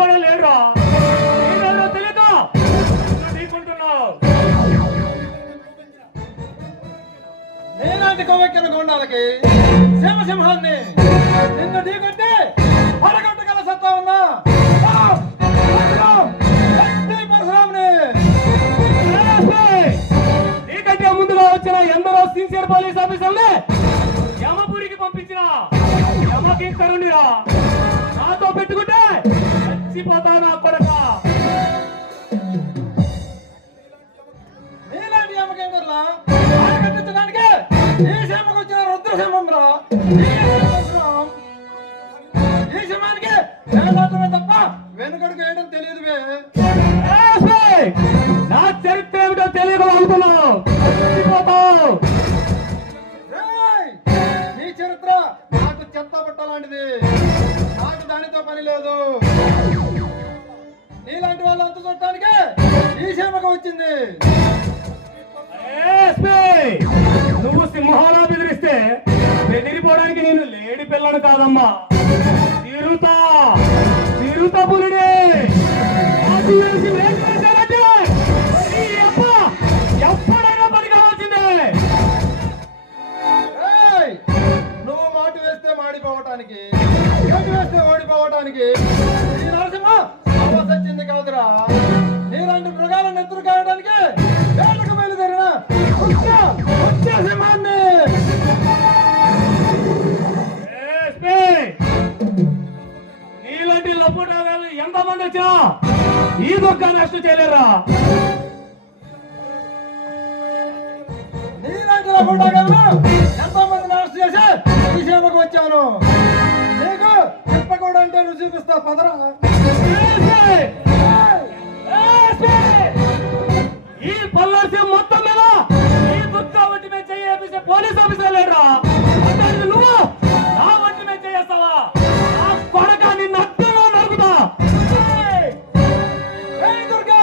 Police లేడురా, నేనెవరో తెలియక నీకుంటున్నావు. నేనాంటి కొవ్వెక్కిన గోండాలకి సింహాన్ని నిన్ను ఢీకొట్టి పడగొట్టగల సత్తా ఉన్నా పరశురాముని. నీకంటే ముందుగా వచ్చిన ఎందరో సిన్సియర్ పోలీస్ ఆఫీసర్లే యమపురికి పంపించిన యమకింకరునిరా. నాతో పెట్టుకుంటే చచ్చిపోతా నా కొడక. నీలాంటి యమకింకరులా కట్టించడానికి ఈ సింహకు వచ్చిన రుద్రసింహం రా. ఈ సింహానికి వెనకాటమే తప్ప వెనుకడుగు వేయడం తెలియదు. నా చరిత్ర ఏమిటో తెలియక అవుతున్నావు, చచ్చిపోతావు. నీ చరిత్ర నాకు చెత్త పట్టాలాంటిది, నాకు దానితో పని లేదు. నీలాంటి వాళ్ళు అంత చూడటానికి ఈ క్షేమక వచ్చింది. నువ్వు సింహాలా బెదిరిస్తే బెదిరిపోవడానికి నేను లేడి పిల్లను కాదమ్మా, తిరుతా తిరుతా పులిని. ఎప్పుడైనా పని కావాల్సిందే. నువ్వు మాట వేస్తే మాడిపోవటానికి, ఎటు వేస్తే ఓడిపోవటానికి ఈ నరసింహ సచ్చింది కాదురా. నీలాంటి మృగాలను ఎత్తులు కాయడానికి వేటకు బయలుదేరిన సింహాన్ని. నీలాంటి లప్పుడాగాలు ఎంతమంది వచ్చినా ఈ దుర్గాన్ని నష్టం చేయలేరా. నీలాంటి లప్పుడాగాలు ఎంతో మందిని అరెస్ట్ చేసి ఈ క్షేమకు వచ్చాను. నీకు చెప్పకూడదు అంటే రుచి చూపిస్తా పదరా. ఈ పల్లర్సి మొత్తం మీద ఈ దుర్గా వంటి మీద చేసే పోలీస్ ఆఫీసర్ లేడురా. నువ్వు నా వంటి మీద చేస్తావా? నా కొడక నిన్ను అడ్డంగా నరుకుతా. దుర్గా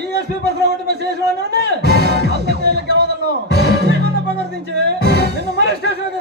ఈ ఎస్పీ పరశురాము వంటి మీద చేసిన అంత తేలిక వదలను. పగర్దించి నిన్ను మరి స్టేషన్